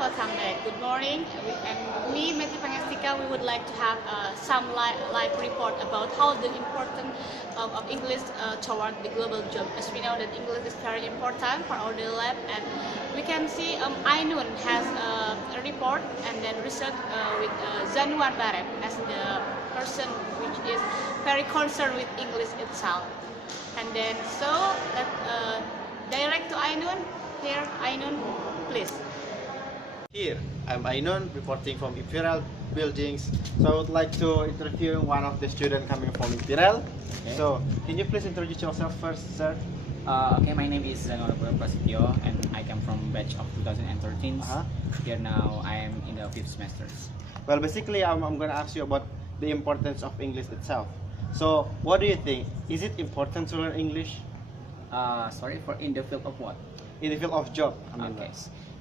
welcome back. Good morning. And me, Matthew Pangestika, we would like to have some live report about how the importance of English toward the global job. As we know that English is very important for our daily life, and we can see Ainun has a report and then research with Zanuar Barem as the person which is very concerned with English itself. And then so let direct to Ainun. Here, Ainun, please. Here, I'm Ainun, reporting from Imperial Buildings. So I would like to interview one of the students coming from Imperial. Okay. So, can you please introduce yourself first, sir? Okay, my name is Zanuar Prasetyo and I come from batch of 2013. Here now I am in the 5th semester. Well, basically, I'm going to ask you about the importance of English itself. So, what do you think? Is it important to learn English? Sorry, for in the field of what? In the field of job, Okay.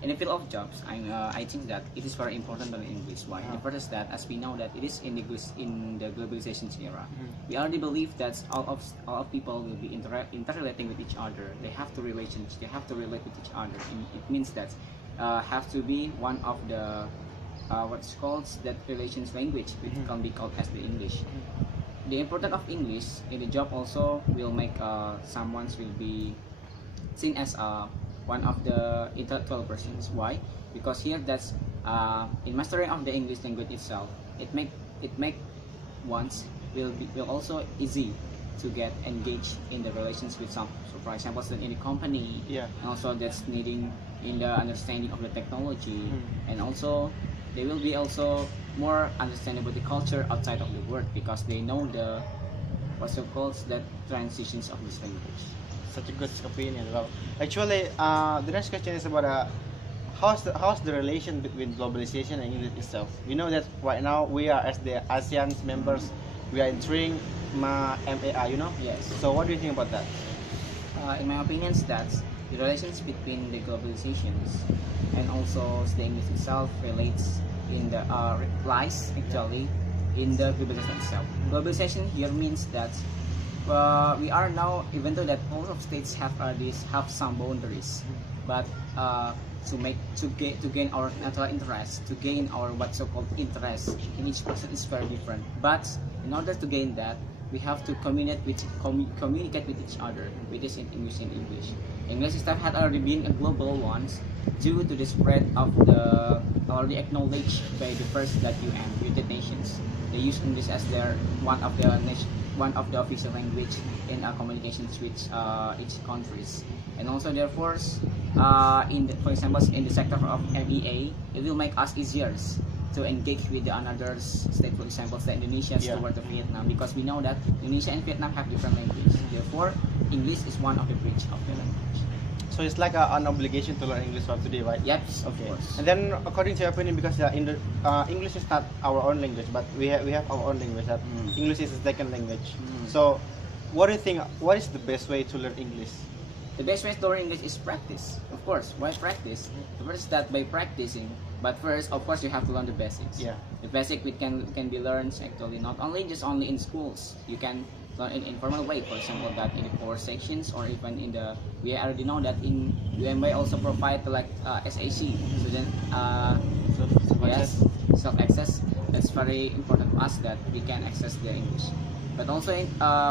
In the field of jobs, I think that it is very important to learn English. Why? The first is that, as we know that it is in the globalization era, we already believe that all of people will be interrelating with each other. They have to relate with each other. And it means that have to be one of the what's called that relations language, which can be called as the English. The importance of English in the job also will make someone will be seen as one of the intellectual persons. Why? Because here that's in mastering of the English language itself, it make ones will also easy to get engaged in the relations with some. So for example, in the company, and also that's needing in the understanding of the technology, and also they will be also more understanding about the culture outside of the world because they know the what's so called that transitions of this language. Such a good opinion. Well, actually, the next question is about how's the relation between globalization and English itself. We know that right now we are as the ASEAN members, we are entering MAI, you know. Yes. So what do you think about that? In my opinion, that the relations between the globalizations and also the English itself relates in the lies actually in the globalization itself. Globalization here means that we are now, even though that all of states have some boundaries, but to gain our natural interest, to gain our what's so-called interest in each person is very different. But in order to gain that, we have to communicate with each other, with this in English and English. English itself had already been a global one due to the spread of the already acknowledged by the first UN, United Nations. They use English as their one of the official language in communications with each countries, and also therefore for example in the sector of MEA, it will make us easier to engage with the another state, for example the Indonesia toward the Vietnam, because we know that Indonesia and Vietnam have different languages. Therefore, English is one of the bridge of the language. So it's like an obligation to learn English for today, right? Yep, okay. Of course. And then, according to your opinion, because English is not our own language, but we have our own language. That English is a second language. So, what do you think? What is the best way to learn English? The best way to learn English is practice. Of course, why practice? The first is that by practicing. But first, of course, you have to learn the basics. Yeah. The basic can be learned actually not only in schools. You can learn in informal way. For example, that in the course sections or even in the we already know that in UMY also provide like SAC student self-access. That's very important to us that we can access the English. But also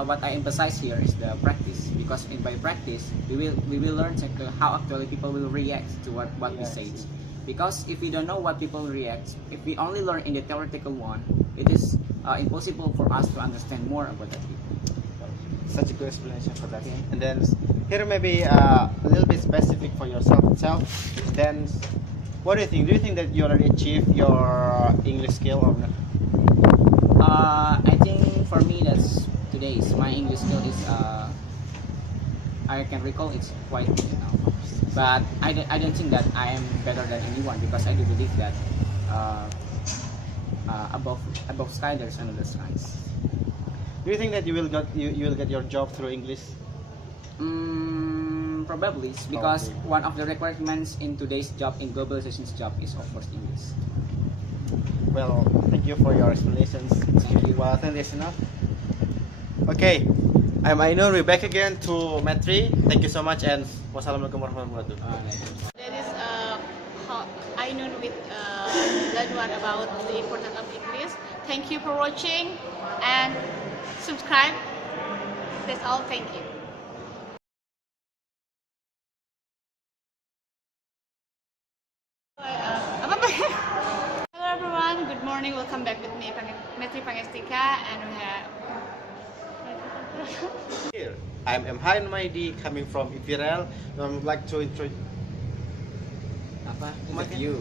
what I emphasize here is the practice, because by practice we will learn how actually people will react to what we say. Because if we don't know what people react, if we only learn in the theoretical one, it is impossible for us to understand more about that people. Such a good explanation for that. Okay. And then here maybe a little bit specific for yourself itself. Then, what do you think? Do you think that you already achieved your English skill or not? I think for me that's today's my English skill is I can recall it's quite good now. But I don't think that I am better than anyone, because I do believe that above sky there's another skies. Do you think that you will get your job through English? Probably, because one of the requirements in today's job, in globalization's job, is of course English. Well, thank you for your explanations. Well, I think that's enough. Okay, I'm Ainur. We're back again to Mat 3. Thank you so much, and wassalamualaikum warahmatullahi wabarakatuh. That is how I know with Danwan about the importance of English. Thank you for watching and subscribe. That's all. Thank you. Hello everyone. Good morning. Welcome back with me, Metri Pangestika, and we have. Here, I'm Emhain Maidi coming from Ipirel. I would like to introduce. Apa? Interview.